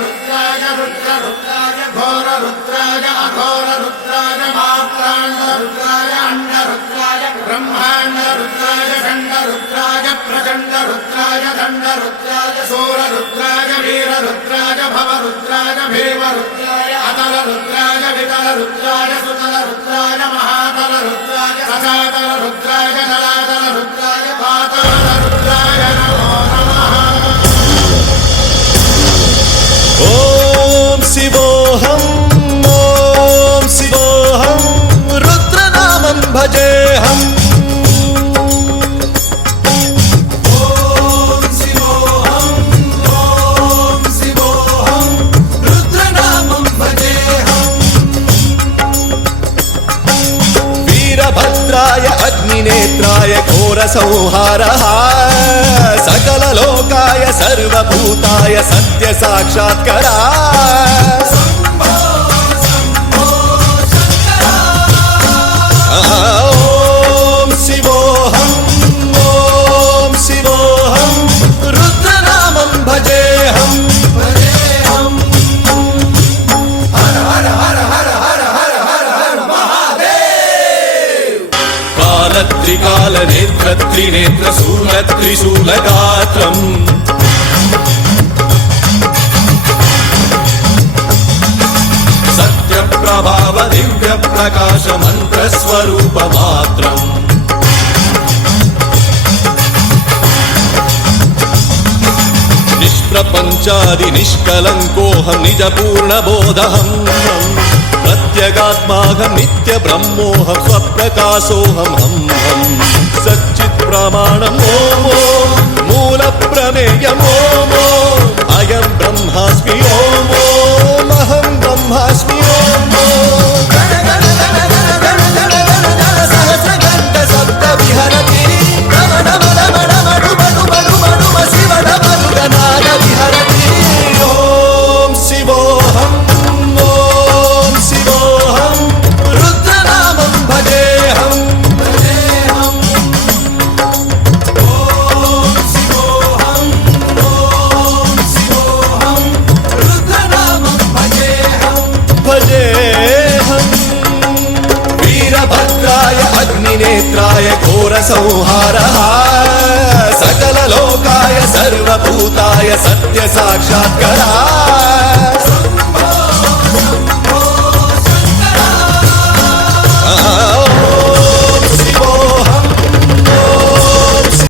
रुद्राय रुद्राय घोर रुद्राय अघोर रुद्राय मात्रांड रुद्राय अंड रुद्राय ब्रह्मांड रुद्राय खंड रुद्राय प्रचंड रुद्राय दंड रुद्राय सूर रुद्राय वीर रुद्राय भव रुद्राय भीम रुद्राय अतल रुद्राय वितल रुद्राय सुतल रुद्राय महातल रुद्राय सजातल रुद्राय जलातल रुद्राय पाताल रुद्राय नमो नमः। ओम शिवोऽहं रुद्रनामं भजेऽहम्। ओम शिवोऽहं रुद्रनामं भजेऽहम्। वीरभद्राय अग्निनेत्राय घोरसंहारः सकललोकाय सर्वभूताय सत्यसाक्षात्करा। ओम शिवोऽहं रुद्रनामं भजेऽहम्। हर हर हर हर हर हर हर हर महादेव। कालत्रिकालनेत्रत्रिनेत्रशूलत्रिशूलगात्रम् सत्यप्रभाव दिव्यप्रकाश मन्त्रस्वरूपमात्रम्। निष्प्रपञ्चादि निष्कलङ्कोऽहं निजपूर्णबोधहम्। प्रत्यगात्माहं नित्यब्रह्मोऽहं स्वप्रकाशोऽहं हं सच्चित्प्रमाणम् ॐ मूलप्रमेयम् ॐ अयं ब्रह्मास्मि ॐ अहं ब्रह्मास्मि ॐ सहस्रघण्ट शब्द विहरति शिवनाद विहरति। ॐ शिवोऽहं रुद्रनामं भजेऽहम्। ओम शिवोऽहं रुद्रनामं भजेऽहम्। वीरभद्राय अग्निनेत्राय घोरसंहारः सकललोकाय सर्वभूताय सत्यसाक्षात्करा।